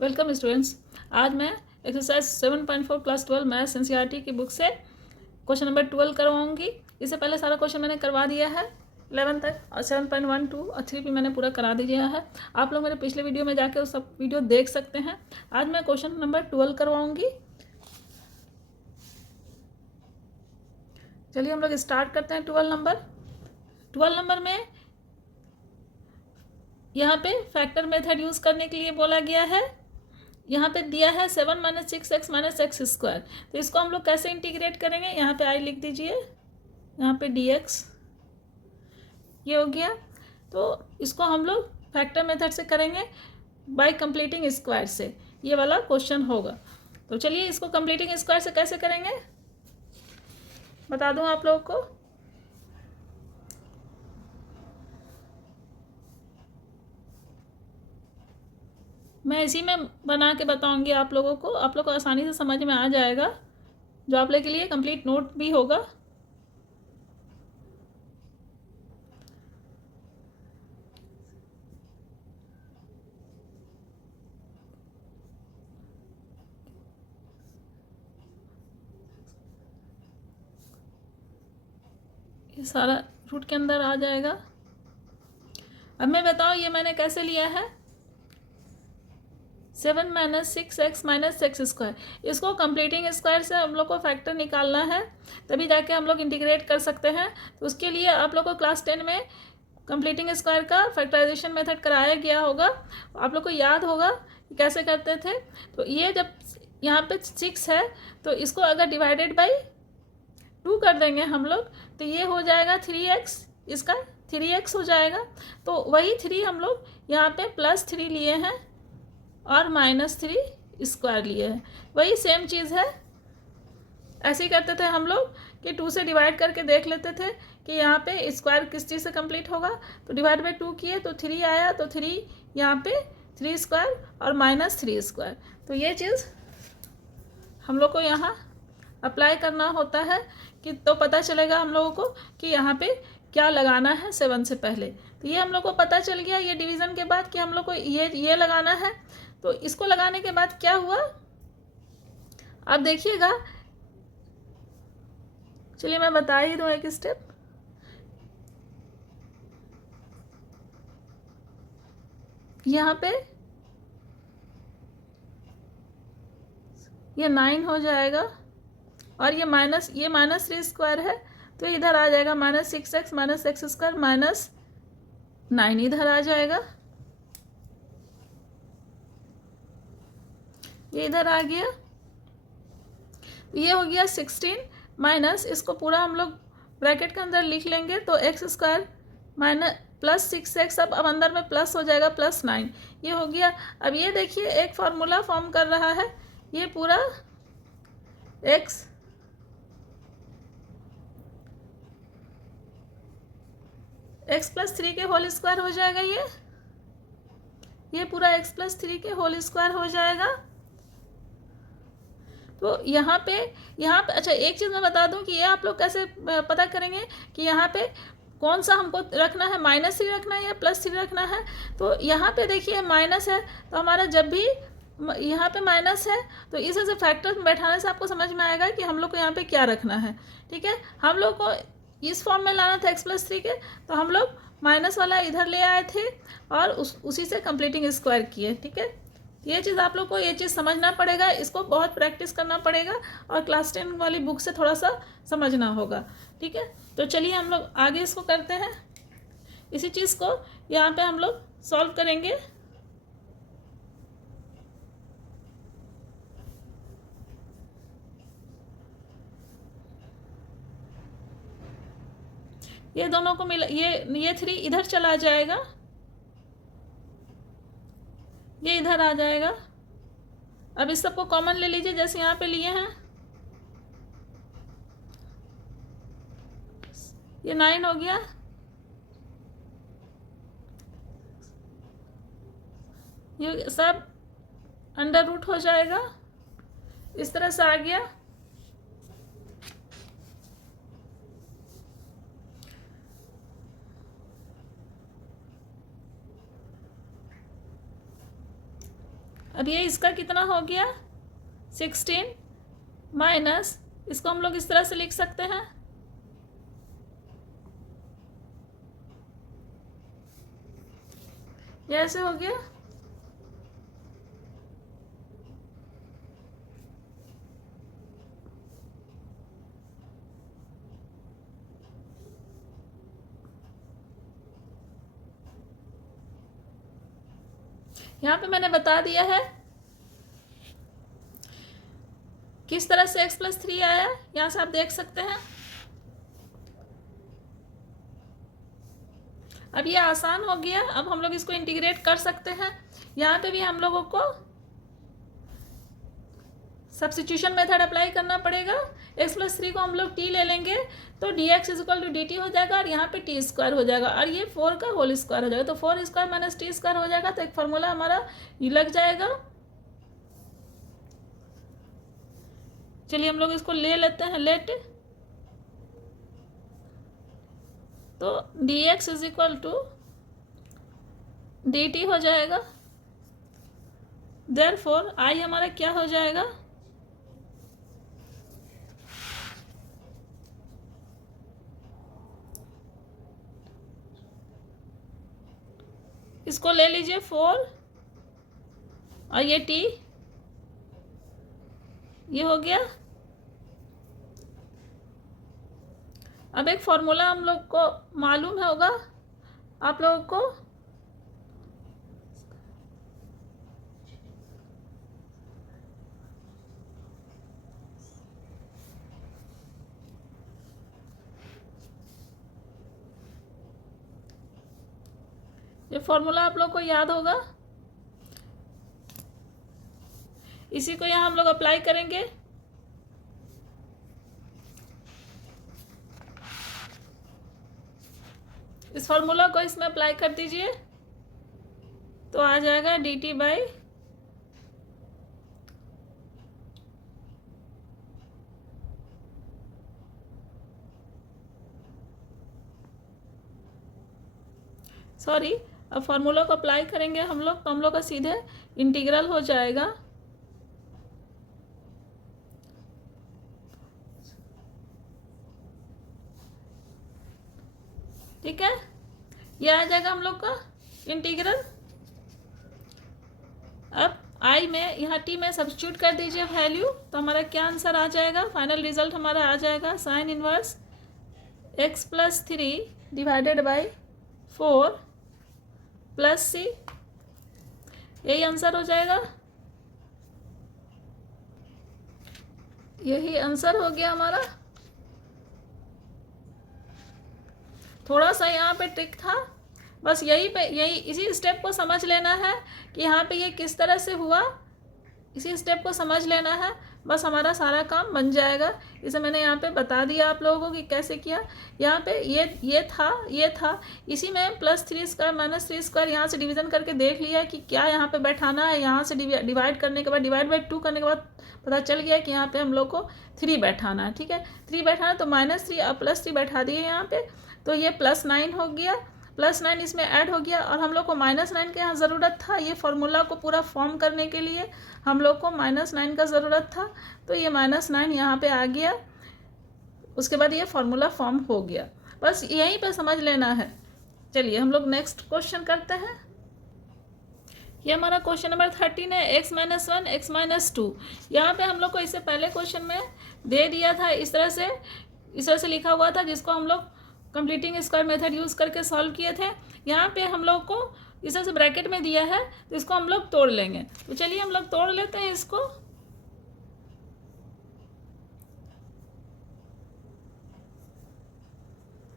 Welcome students. आज मैं exercise 7.4 class 12 maths NCERT की बुक से क्वेश्चन नंबर 12 करवाऊंगी। इससे पहले सारा क्वेश्चन मैंने करवा दिया है 11 तक, और 7.1, 2 और 3 भी मैंने पूरा करा दिया है। आप लोग मेरे पिछले वीडियो में जाके उस सब वीडियो देख सकते हैं। आज मैं क्वेश्चन नंबर 12 करवाऊंगी। चलिए हम लोग स्टार्ट करते हैं। 12 नंबर में यहाँ पे फैक्टर मेथड यूज़ करने के लिए बोला गया है। यहाँ पे दिया है 7 - 6x - x²। तो इसको हम लोग कैसे इंटीग्रेट करेंगे? यहाँ पे आई लिख दीजिए, यहाँ पे dx ये हो गया। तो इसको हम लोग फैक्टर मेथड से करेंगे बाय कंप्लीटिंग स्क्वायर से। ये वाला क्वेश्चन होगा। तो चलिए इसको कंप्लीटिंग स्क्वायर से कैसे करेंगे बता दूँ आप लोगों को। मैं इसी में बना के बताऊंगी आप लोगों को, आप लोग को आसानी से समझ में आ जाएगा, जो आप लोग के लिए कंप्लीट नोट भी होगा। ये सारा रूट के अंदर आ जाएगा। अब मैं बताऊँ ये मैंने कैसे लिया है। 7 - 6x - x²। इसको कंप्लीटिंग स्क्वायर से हम लोग को फैक्टर निकालना है, तभी जाके हम लोग इंटीग्रेट कर सकते हैं। तो उसके लिए आप लोग को क्लास 10 में कंप्लीटिंग स्क्वायर का फैक्टराइजेशन मेथड कराया गया होगा। आप लोग को याद होगा कि कैसे करते थे। तो ये जब यहाँ पे 6 है तो इसको अगर डिवाइडेड बाई 2 कर देंगे हम लोग, तो ये हो जाएगा 3x, इसका 3x हो जाएगा। तो वही 3 हम लोग यहाँ पे +3 लिए हैं और -3² लिए हैं। वही सेम चीज़ है। ऐसे ही करते थे हम लोग कि 2 से डिवाइड करके देख लेते थे कि यहाँ पे स्क्वायर किस चीज़ से कंप्लीट होगा। तो डिवाइड बाई 2 किए तो 3 आया, तो 3 यहाँ पे 3² और -3²। तो ये चीज़ हम लोग को यहाँ अप्लाई करना होता है कि तो पता चलेगा हम लोगों को कि यहाँ पे क्या लगाना है 7 से पहले। तो ये हम लोग को पता चल गया ये डिवीज़न के बाद कि हम लोग को ये लगाना है। तो इसको लगाने के बाद क्या हुआ अब देखिएगा। चलिए मैं बता ही दूँ एक स्टेप। यहाँ पे ये 9 हो जाएगा और ये -3² है, तो इधर आ जाएगा -6x - x² -9 इधर आ जाएगा। ये इधर आ गया। ये हो गया 16 माइनस, इसको पूरा हम लोग ब्रैकेट के अंदर लिख लेंगे तो x² +6x, अब अंदर में प्लस हो जाएगा +9। ये हो गया। अब ये देखिए एक फार्मूला फॉर्म कर रहा है, ये पूरा x +3 के होल स्क्वायर हो जाएगा। ये पूरा x +3 के होल स्क्वायर हो जाएगा। तो यहाँ पे अच्छा एक चीज़ मैं बता दूं कि ये आप लोग कैसे पता करेंगे कि यहाँ पे कौन सा हमको रखना है, -3 रखना है या +3 रखना है। तो यहाँ पे देखिए माइनस है, तो हमारा जब भी यहाँ पे माइनस है तो इस ऐसे फैक्टर में बैठाने से आपको समझ में आएगा कि हम लोग को यहाँ पे क्या रखना है। ठीक है, हम लोग को इस फॉर्म में लाना था x +3 के, तो हम लोग माइनस वाला इधर ले आए थे और उसी से कंप्लीटिंग स्क्वायर किए। ठीक है, ये चीज़ आप लोग को ये चीज़ समझना पड़ेगा, इसको बहुत प्रैक्टिस करना पड़ेगा और क्लास 10 वाली बुक से थोड़ा सा समझना होगा। ठीक है, तो चलिए हम लोग आगे इसको करते हैं। इसी चीज़ को यहाँ पे हम लोग सॉल्व करेंगे। ये दोनों को मिला, ये 3 इधर चला जाएगा, ये इधर आ जाएगा। अब इस सबको कॉमन ले लीजिए जैसे यहाँ पे लिए हैं। ये 9 हो गया, ये सब अंडर रूट हो जाएगा, इस तरह से आ गया। अब ये इसका कितना हो गया 16 माइनस, इसको हम लोग इस तरह से लिख सकते हैं, ये ऐसे हो गया। यहाँ पे मैंने बता दिया है किस तरह से x+3 आया, यहाँ से आप देख सकते हैं। अब ये आसान हो गया, अब हम लोग इसको इंटीग्रेट कर सकते हैं। यहाँ पे भी हम लोगों को सब्स्टिट्यूशन मेथड अप्लाई करना पड़ेगा। x+3 को हम लोग t ले लेंगे तो dx = dt हो जाएगा, और यहाँ पे t² हो जाएगा, और ये 4 का होल स्क्वायर हो जाएगा, तो 4² - t² हो जाएगा। तो एक फार्मूला हमारा ये लग जाएगा। चलिए हम लोग इसको ले लेते हैं, लेट, तो dx = dt हो जाएगा। देयरफॉर I हमारा क्या हो जाएगा, इसको ले लीजिए 4 और ये t, ये हो गया। अब एक फॉर्मूला हम लोग को मालूम होगा आप लोगों को, ये फॉर्मूला आप लोग को याद होगा, इसी को यहाँ हम लोग अप्लाई करेंगे। इस फॉर्मूला को इसमें अप्लाई कर दीजिए तो आ जाएगा dt बाई सॉरी, अब फॉर्मूला को अप्लाई करेंगे हम लोग तो हम लोग का सीधे इंटीग्रल हो जाएगा। ठीक है, ये आ जाएगा हम लोग का इंटीग्रल। अब आई में यहाँ टी में सब्स्टिट्यूट कर दीजिए वैल्यू, तो हमारा क्या आंसर आ जाएगा, फाइनल रिजल्ट हमारा आ जाएगा sin inverse x+3 divided by 4 plus c, यही आंसर हो जाएगा। यही आंसर हो गया हमारा। थोड़ा सा यहाँ पे ट्रिक था, बस यही इसी स्टेप को समझ लेना है कि यहाँ पे ये किस तरह से हुआ, इसी स्टेप को समझ लेना है, बस हमारा सारा काम बन जाएगा। इसे मैंने यहाँ पे बता दिया आप लोगों को कि कैसे किया। यहाँ पे ये था, इसी में +3² - 3² यहाँ से डिवीज़न करके देख लिया कि क्या यहाँ पे बैठाना है। यहाँ से डिवाइड करने के बाद, डिवाइड बाई 2 करने के बाद पता चल गया कि यहाँ पे हम लोग को 3 बैठाना है। ठीक है, 3 बैठाना, तो -3 और +3 बैठा दिए यहाँ पे, तो ये +9 हो गया, +9 इसमें ऐड हो गया, और हम लोग को -9 का यहाँ ज़रूरत था। ये फार्मूला को पूरा फॉर्म करने के लिए हम लोग को -9 का ज़रूरत था, तो ये -9 यहाँ पे आ गया। उसके बाद ये फार्मूला फॉर्म हो गया, बस यहीं पे समझ लेना है। चलिए हम लोग नेक्स्ट क्वेश्चन करते हैं। ये हमारा क्वेश्चन नंबर 13 है, x - 1 x - 2। यहाँ पे हम लोग को इससे पहले क्वेश्चन में दे दिया था, इस तरह से लिखा हुआ था, जिसको हम लोग कंप्लीटिंग स्क्वायर मेथड यूज़ करके सॉल्व किए थे। यहाँ पे हम लोग को इस तरह से ब्रैकेट में दिया है, तो इसको हम लोग तोड़ लेंगे। तो चलिए हम लोग तोड़ लेते हैं इसको।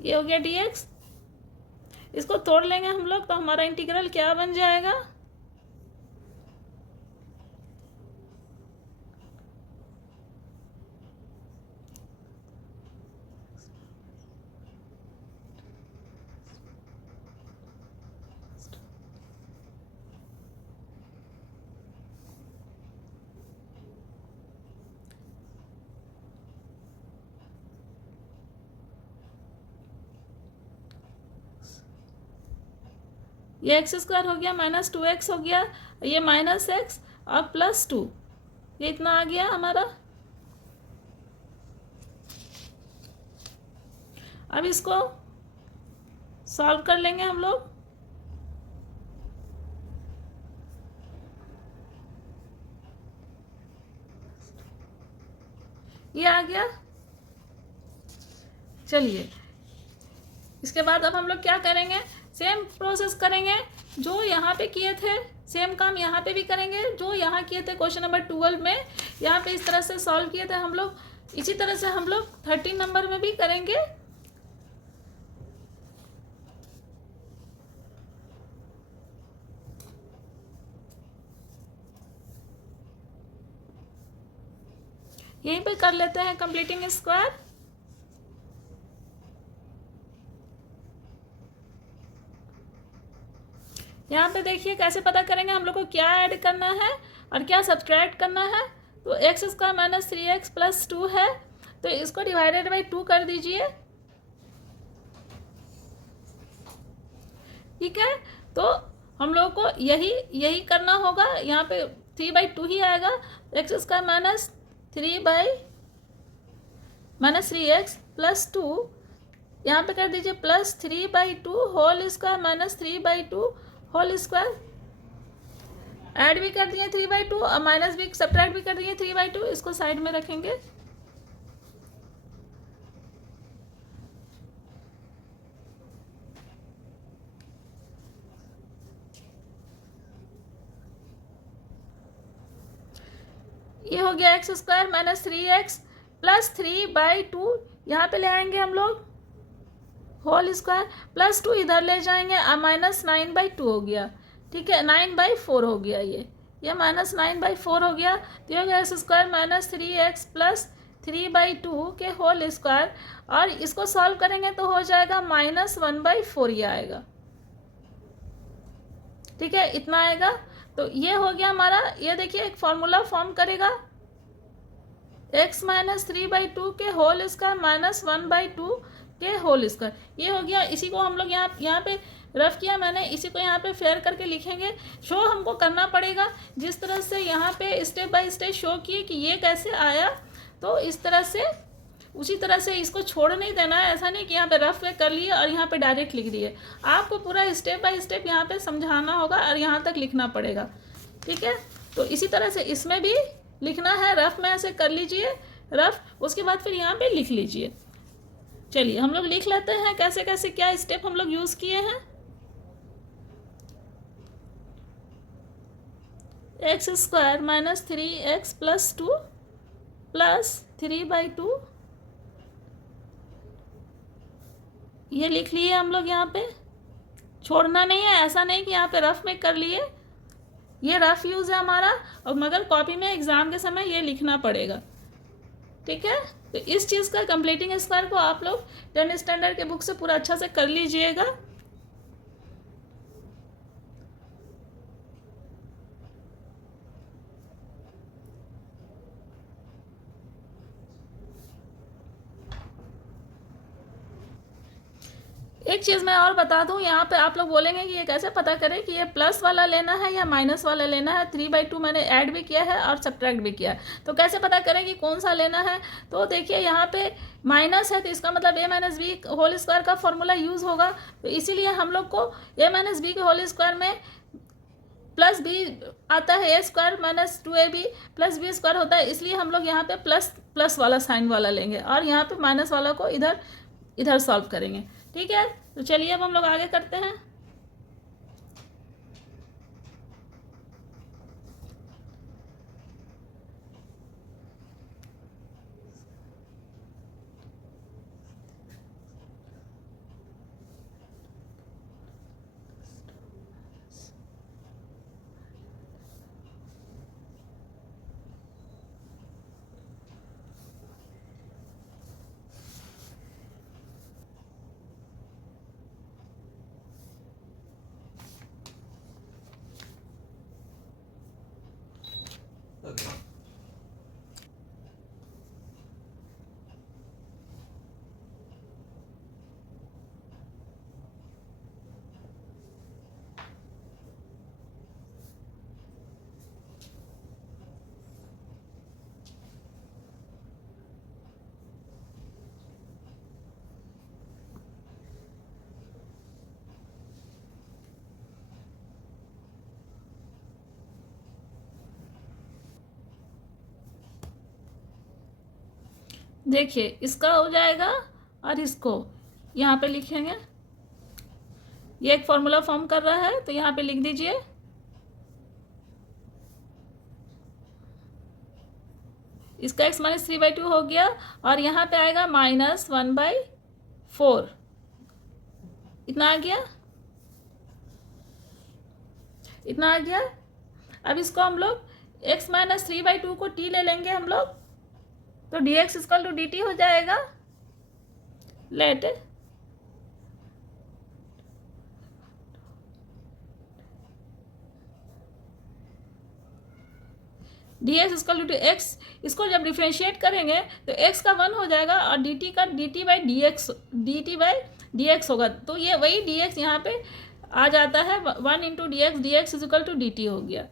ये हो गया dx, इसको तोड़ लेंगे हम लोग, तो हमारा इंटीग्रल क्या बन जाएगा, ये x² हो गया, -2x हो गया, ये -x और +2, ये इतना आ गया हमारा। अब इसको सॉल्व कर लेंगे हम लोग। ये आ गया। चलिए इसके बाद अब हम लोग क्या करेंगे, सेम प्रोसेस करेंगे जो यहाँ पे किए थे, सेम काम यहाँ पे भी करेंगे जो यहाँ किए थे क्वेश्चन नंबर 12 में। यहाँ पे इस तरह से सॉल्व किए थे हम लोग, इसी तरह से हम लोग 13 नंबर में भी करेंगे। यहीं पे कर लेते हैं कंप्लीटिंग स्क्वायर। यहाँ पे देखिए कैसे पता करेंगे हम लोग को क्या ऐड करना है और क्या सब्ट्रैक्ट करना है। तो x² - 3x + 2 है, तो इसको डिवाइडेड बाई 2 कर दीजिए। ठीक है, तो हम लोग को यही करना होगा। यहाँ पे 3/2 ही आएगा। x² - 3x + 2, यहाँ पे कर दीजिए +3/2 whole square - 3/2 whole square. Add भी कर दिए 3/2 और माइनस भी सब्ट्रैक्ट भी कर दिए 3/2। इसको साइड में रखेंगे। ये हो गया x² - 3x + 3/2, यहाँ पे ले आएंगे हम लोग होल स्क्वायर, +2 इधर ले जाएंगे और -9/2 हो गया। ठीक है, 9/4 हो गया। ये -9/4 हो गया। तो ये हो गया x² - 3x + 3/2 के होल स्क्वायर, और इसको सॉल्व करेंगे तो हो जाएगा -1/4 ही आएगा। ठीक है, इतना आएगा। तो ये हो गया हमारा। ये देखिए एक फॉर्मूला फॉर्म करेगा, x - 3/2 के होल स्क्वायर -1/2 के होल स्क्वायर। ये हो गया। इसी को हम लोग यहाँ पे रफ किया मैंने, इसी को यहाँ पे फेयर करके लिखेंगे। शो हमको करना पड़ेगा, जिस तरह से यहाँ पे स्टेप बाय स्टेप शो किए कि ये कैसे आया, तो इस तरह से उसी तरह से इसको छोड़ नहीं देना है। ऐसा नहीं कि यहाँ पे रफ में कर लिए और यहाँ पे डायरेक्ट लिख दिए। आपको पूरा स्टेप बाय स्टेप यहाँ पे समझाना होगा और यहाँ तक लिखना पड़ेगा। ठीक है, तो इसी तरह से इसमें भी लिखना है। रफ में ऐसे कर लीजिए रफ, उसके बाद फिर यहाँ पे लिख लीजिए। चलिए हम लोग लिख लेते हैं कैसे कैसे क्या स्टेप हम लोग यूज़ किए हैं। x² - 3x + 2 + 3/2, ये लिख लिए हम लोग। यहाँ पे छोड़ना नहीं है, ऐसा नहीं कि यहाँ पे रफ में कर लिए। ये रफ यूज़ है हमारा, और मगर कॉपी में एग्ज़ाम के समय ये लिखना पड़ेगा। ठीक है, तो इस चीज़ का कंप्लीटिंग स्क्वायर को आप लोग 10th स्टैंडर्ड के बुक से पूरा अच्छा से कर लीजिएगा। एक चीज़ मैं और बता दूं, यहाँ पे आप लोग बोलेंगे कि ये कैसे पता करें कि ये प्लस वाला लेना है या माइनस वाला लेना है। 3/2 मैंने ऐड भी किया है और सब्ट्रैक्ट भी किया है, तो कैसे पता करें कि कौन सा लेना है। तो देखिए यहाँ पे माइनस है, तो इसका मतलब a - b होल स्क्वायर का फॉर्मूला यूज़ होगा। तो इसीलिए हम लोग को a - b के होल स्क्वायर में +b आता है, a² - 2ab + b² होता है। इसलिए हम लोग यहाँ पे प्लस वाला साइन वाला लेंगे और यहाँ पे माइनस वाला को इधर सॉल्व करेंगे। ठीक है, तो चलिए अब हम लोग आगे करते हैं। देखिए इसका हो जाएगा और इसको यहाँ पे लिखेंगे। ये एक फॉर्मूला फॉर्म कर रहा है तो यहाँ पे लिख दीजिए। इसका x माइनस 3/2 हो गया और यहाँ पे आएगा -1/4। इतना आ गया, इतना आ गया। अब इसको हम लोग x माइनस 3/2 को t ले लेंगे हम लोग, तो dx इक्वल टू dt हो जाएगा। Let dx equal to x, इसको जब डिफ्रेंशिएट करेंगे तो x का 1 हो जाएगा और dt का dt बाई dx होगा। तो ये वही dx यहाँ पे आ जाता है, 1 into dx equal to dt हो गया।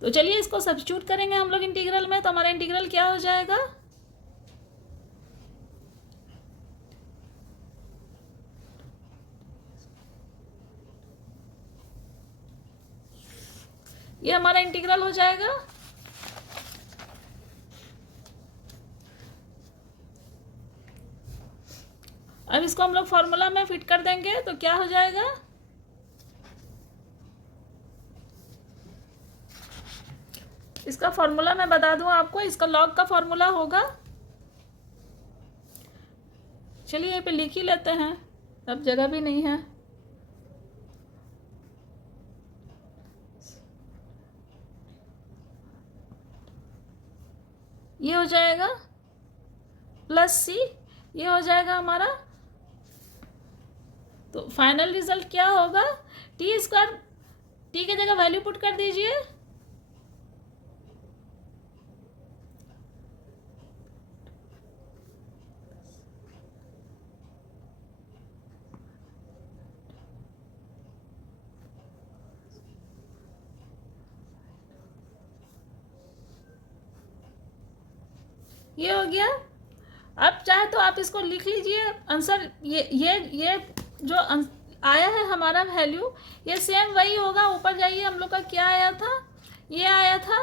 तो चलिए इसको सब्स्टिट्यूट करेंगे हम लोग इंटीग्रल में, तो हमारा इंटीग्रल क्या हो जाएगा, ये हमारा इंटीग्रल हो जाएगा। अब इसको हम लोग फॉर्मूला में फिट कर देंगे तो क्या हो जाएगा, इसका फॉर्मूला मैं बता दूं आपको, इसका लॉग का फॉर्मूला होगा। चलिए यहाँ पे लिख ही लेते हैं, अब जगह भी नहीं है। ये हो जाएगा प्लस c, ये हो जाएगा हमारा। तो फाइनल रिजल्ट क्या होगा, टी स्क्वायर, टी की जगह वैल्यू पुट कर दीजिए। ये हो गया। अब चाहे तो आप इसको लिख लीजिए आंसर, ये जो आया है हमारा वैल्यू, ये सेम वही होगा। ऊपर जाइए, हम लोग का क्या आया था, ये आया था,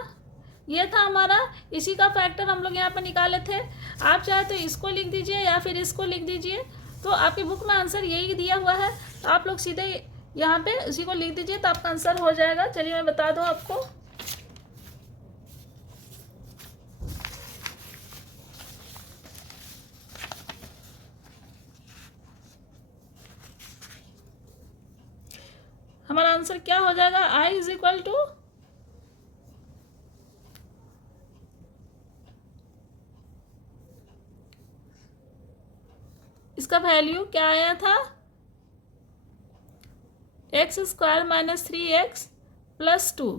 ये था हमारा, इसी का फैक्टर हम लोग यहाँ पर निकाले थे। आप चाहे तो इसको लिख दीजिए या फिर इसको लिख दीजिए, तो आपकी बुक में आंसर यही दिया हुआ है, तो आप लोग सीधे यहाँ पे उसी को लिख दीजिए तो आपका आंसर हो जाएगा। चलिए मैं बता दूँ आपको, हमारा आंसर क्या हो जाएगा, i इज इक्वल टू, इसका वैल्यू क्या आया था, x square minus 3x plus 2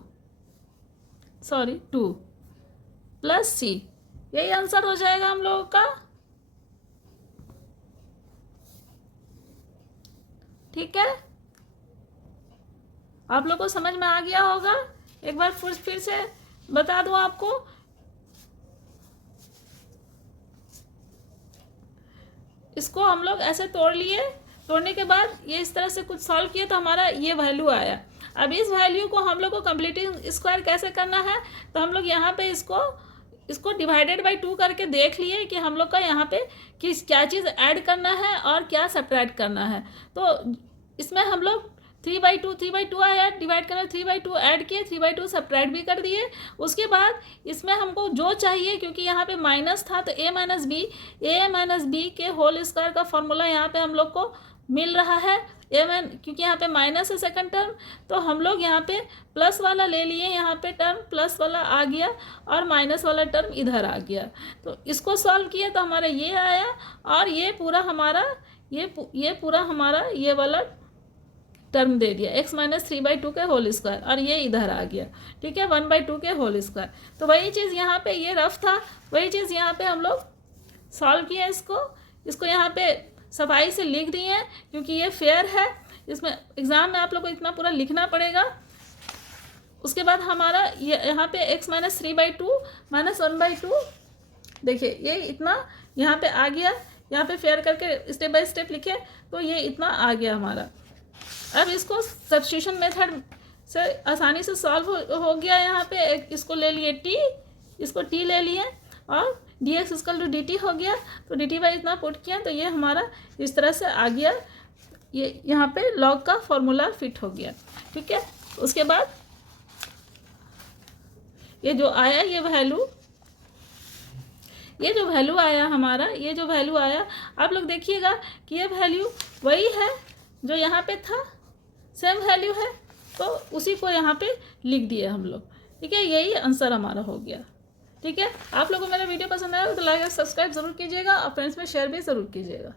plus c, यही आंसर हो जाएगा हम लोगों का। ठीक है, आप लोग को समझ में आ गया होगा। एक बार फिर से बता दूं आपको, इसको हम लोग ऐसे तोड़ लिए, तोड़ने के बाद ये इस तरह से कुछ सॉल्व किए तो हमारा ये वैल्यू आया। अब इस वैल्यू को हम लोग को कंप्लीटिंग स्क्वायर कैसे करना है, तो हम लोग यहाँ पे इसको डिवाइडेड बाई 2 करके देख लिए कि हम लोग का यहाँ पे क्या चीज़ ऐड करना है और क्या सब्ट्रैक्ट करना है। तो इसमें हम लोग 3/2 आया, डिवाइड करना 3/2 ऐड किए, 3/2 सब्ट्रैक्ट भी कर दिए। उसके बाद इसमें हमको जो चाहिए, क्योंकि यहाँ पे माइनस था तो a माइनस बी के होल स्क्वायर का फॉर्मूला यहाँ पे हम लोग को मिल रहा है। क्योंकि यहाँ पे माइनस है सेकंड टर्म, तो हम लोग यहाँ पे प्लस वाला ले लिए, यहाँ पे टर्म प्लस वाला आ गया और माइनस वाला टर्म इधर आ गया। तो इसको सॉल्व किया तो हमारा ये आया और ये पूरा हमारा ये वाला टर्म दे दिया, x माइनस 3/2 के होल स्क्वायर, और ये इधर आ गया। ठीक है, 1/2 के होल स्क्वायर। तो वही चीज़ यहाँ पे, ये रफ था, वही चीज़ यहाँ पे हम लोग सॉल्व किया। इसको यहाँ पे सफाई से लिख दिए हैं क्योंकि ये फेयर है। इसमें एग्ज़ाम में आप लोग को इतना पूरा लिखना पड़ेगा। उसके बाद हमारा यहाँ पे x माइनस 3/2 माइनस 1/2, देखिए ये इतना यहाँ पे आ गया। यहाँ पे फेयर करके स्टेप बाय स्टेप लिखे तो ये इतना आ गया हमारा। अब इसको सब्स्टिट्यूशन मेथड से आसानी से सॉल्व हो गया। यहाँ पे इसको ले लिए t, इसको t ले लिए और d x equal to d t हो गया, तो डी टी वाई इतना पुट किया तो ये हमारा इस तरह से आ गया, ये यहाँ पे लॉग का फॉर्मूला फिट हो गया। ठीक है, उसके बाद ये जो आया ये जो वैल्यू आया हमारा, ये जो वैल्यू आया आप लोग देखिएगा कि ये वैल्यू वही है जो यहाँ पे था, सेम वैल्यू है, तो उसी को यहाँ पे लिख दिए हम लोग। ठीक है, यही आंसर हमारा हो गया। ठीक है, आप लोगों को मेरा वीडियो पसंद आया तो लाइक और सब्सक्राइब ज़रूर कीजिएगा और फ्रेंड्स में शेयर भी ज़रूर कीजिएगा।